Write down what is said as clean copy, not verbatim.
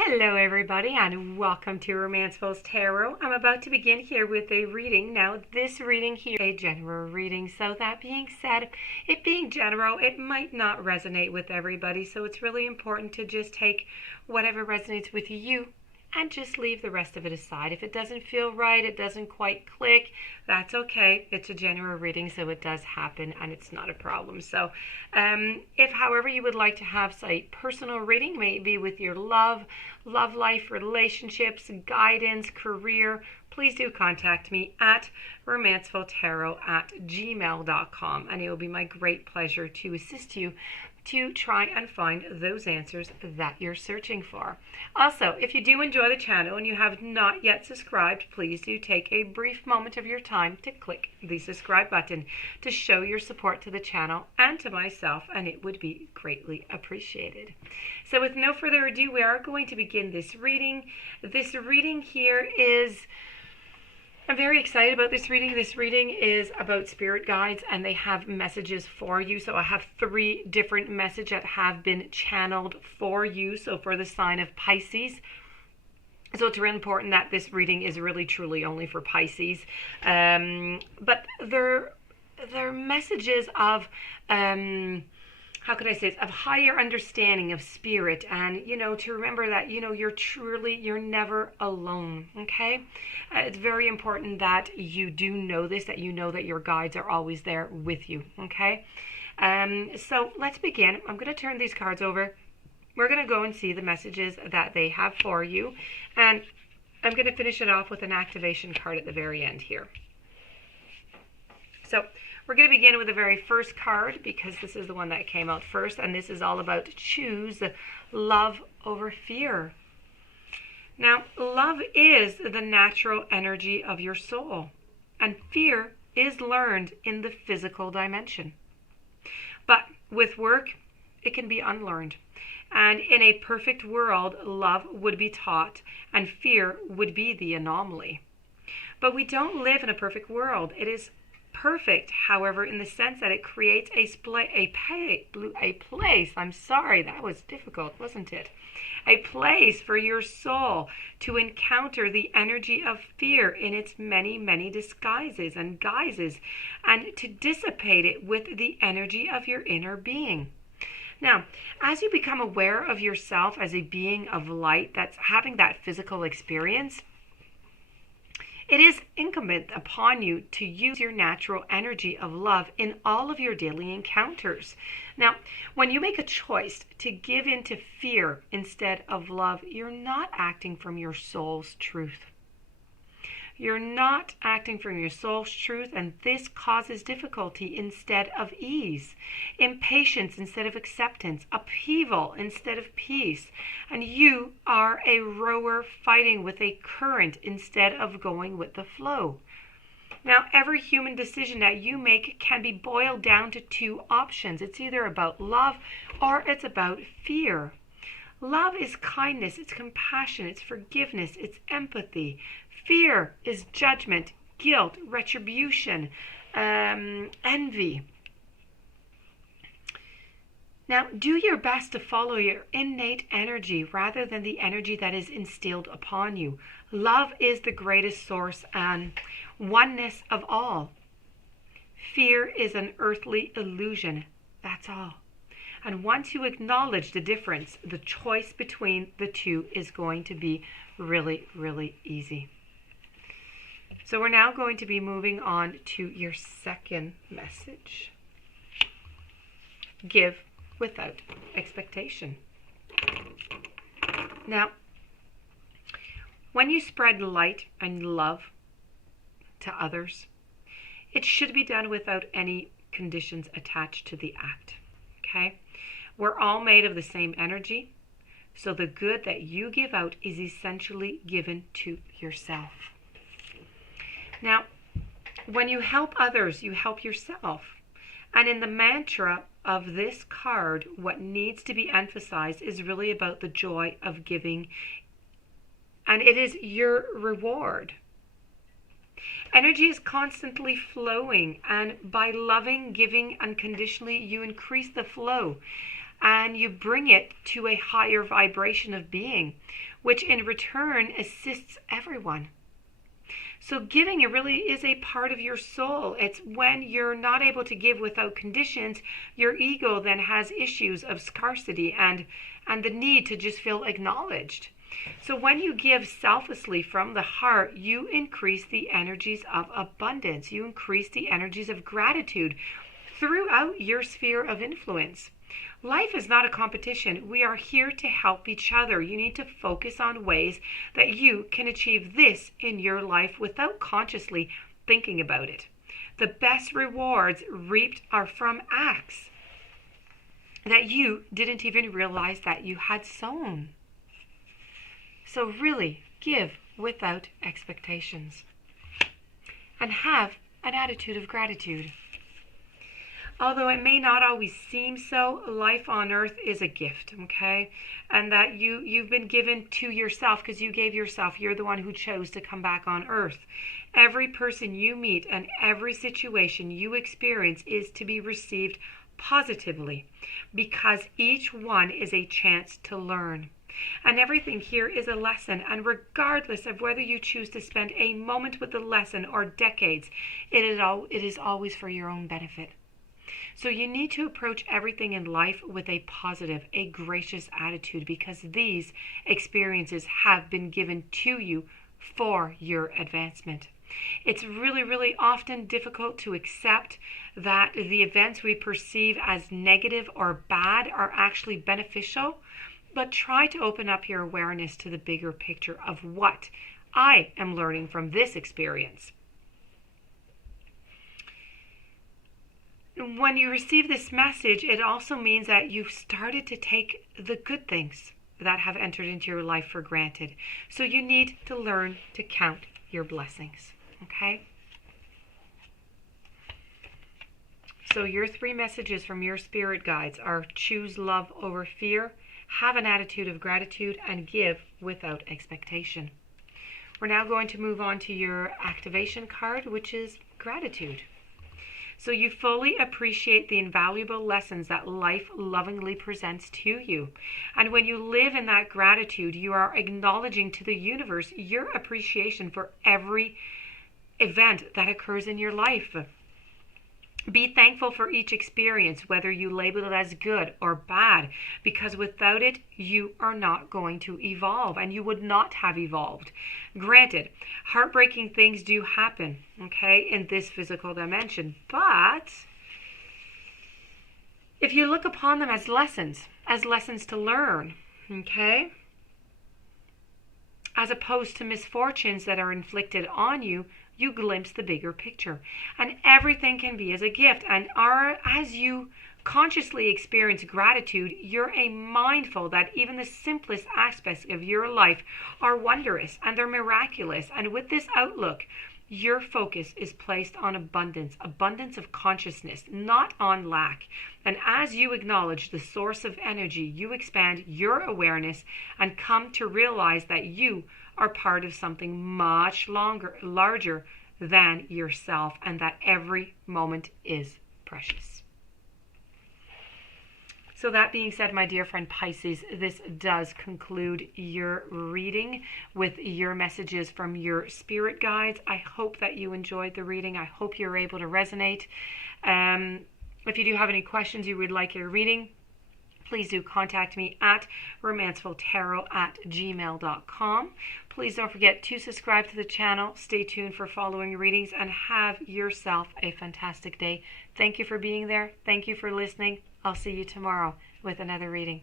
Hello everybody and welcome to Romancefuls Tarot. I'm about to begin here with a reading. Now this reading here is a general reading, so that being said, it being general, it might not resonate with everybody, so it's really important to just take whatever resonates with you and just leave the rest of it aside. If it doesn't feel right, it doesn't quite click, that's okay. It's a general reading, so it does happen and it's not a problem. So if however you would like to have a personal reading, maybe with your love life, relationships, guidance, career, please do contact me at romancefultarot@gmail.com, and it will be my great pleasure to assist you to try and find those answers that you're searching for. Also, if you do enjoy the channel and you have not yet subscribed, please do take a brief moment of your time to click the subscribe button to show your support to the channel and to myself, and it would be greatly appreciated. So with no further ado, we are going to begin this reading. This reading here is I'm very excited about this reading. This reading is about spirit guides and they have messages for you. So I have 3 different messages that have been channeled for you. So for the sign of Pisces. So it's really important that this reading is really truly only for Pisces. But they're messages of how could I say it, of higher understanding of spirit, and to remember that you're never alone. Okay, it's very important that you do know this, that you know that your guides are always there with you. Okay, so let's begin. I'm going to turn these cards over. We're going to go and see the messages that they have for you, and I'm going to finish it off with an activation card at the very end here. So we're going to begin with the very first card because this is the one that came out first, and this is all about choose love over fear. Now, love is the natural energy of your soul, and fear is learned in the physical dimension. But with work, it can be unlearned. And in a perfect world, love would be taught, and fear would be the anomaly. But we don't live in a perfect world. It is perfect, however, in the sense that it creates a place. I'm sorry, that was difficult, wasn't it? A place for your soul to encounter the energy of fear in its many, many disguises and guises, and to dissipate it with the energy of your inner being. Now, as you become aware of yourself as a being of light that's having that physical experience, it is incumbent upon you to use your natural energy of love in all of your daily encounters. Now, when you make a choice to give in to fear instead of love, you're not acting from your soul's truth. You're not acting from your soul's truth, and this causes difficulty instead of ease, impatience instead of acceptance, upheaval instead of peace, and you are a rower fighting with a current instead of going with the flow. Now, every human decision that you make can be boiled down to 2 options. It's either about love or it's about fear. Love is kindness, it's compassion, it's forgiveness, it's empathy. Fear is judgment, guilt, retribution, envy. Now, do your best to follow your innate energy rather than the energy that is instilled upon you. Love is the greatest source and oneness of all. Fear is an earthly illusion, that's all. And once you acknowledge the difference, the choice between the 2 is going to be really, really easy. So we're now going to be moving on to your second message. Give without expectation. Now, when you spread light and love to others, it should be done without any conditions attached to the act. Okay? We're all made of the same energy, so the good that you give out is essentially given to yourself. Now, when you help others, you help yourself. And in the mantra of this card, what needs to be emphasized is really about the joy of giving, and it is your reward. Energy is constantly flowing, and by loving, giving unconditionally, you increase the flow. and you bring it to a higher vibration of being, which in return assists everyone. So giving, it really is a part of your soul. It's when you're not able to give without conditions, your ego then has issues of scarcity and the need to just feel acknowledged. So when you give selflessly from the heart, you increase the energies of abundance. You increase the energies of gratitude throughout your sphere of influence. Life is not a competition. We are here to help each other. You need to focus on ways that you can achieve this in your life without consciously thinking about it. The best rewards reaped are from acts that you didn't even realize that you had sown. So really, give without expectations and have an attitude of gratitude. Although it may not always seem so, life on earth is a gift, okay? And that you've been given to yourself because you gave yourself. You're the one who chose to come back on earth. Every person you meet and every situation you experience is to be received positively because each one is a chance to learn. And everything here is a lesson, and regardless of whether you choose to spend a moment with the lesson or decades, it is always for your own benefit. So you need to approach everything in life with a positive, a gracious attitude because these experiences have been given to you for your advancement. It's really, really often difficult to accept that the events we perceive as negative or bad are actually beneficial, but try to open up your awareness to the bigger picture of what I am learning from this experience. When you receive this message, it also means that you've started to take the good things that have entered into your life for granted. So you need to learn to count your blessings, okay? So your 3 messages from your spirit guides are choose love over fear, have an attitude of gratitude, and give without expectation. We're now going to move on to your activation card, which is gratitude. So you fully appreciate the invaluable lessons that life lovingly presents to you. And when you live in that gratitude, you are acknowledging to the universe your appreciation for every event that occurs in your life. Be thankful for each experience, whether you label it as good or bad, because without it, you are not going to evolve, and you would not have evolved. Granted, heartbreaking things do happen, okay, in this physical dimension, but if you look upon them as lessons to learn, okay, as opposed to misfortunes that are inflicted on you, you glimpse the bigger picture. And everything can be as a gift. And as you consciously experience gratitude, you're mindful that even the simplest aspects of your life are wondrous and they're miraculous. And with this outlook, your focus is placed on abundance of consciousness, not on lack. And as you acknowledge the source of energy, you expand your awareness and come to realize that you are part of something much larger than yourself, and that every moment is precious. So that being said, my dear friend Pisces, this does conclude your reading with your messages from your spirit guides. I hope that you enjoyed the reading. I hope you're able to resonate. If you do have any questions you would like your reading, please do contact me at romancefultarot@gmail.com. Please don't forget to subscribe to the channel. Stay tuned for following readings and have yourself a fantastic day. Thank you for being there. Thank you for listening. I'll see you tomorrow with another reading.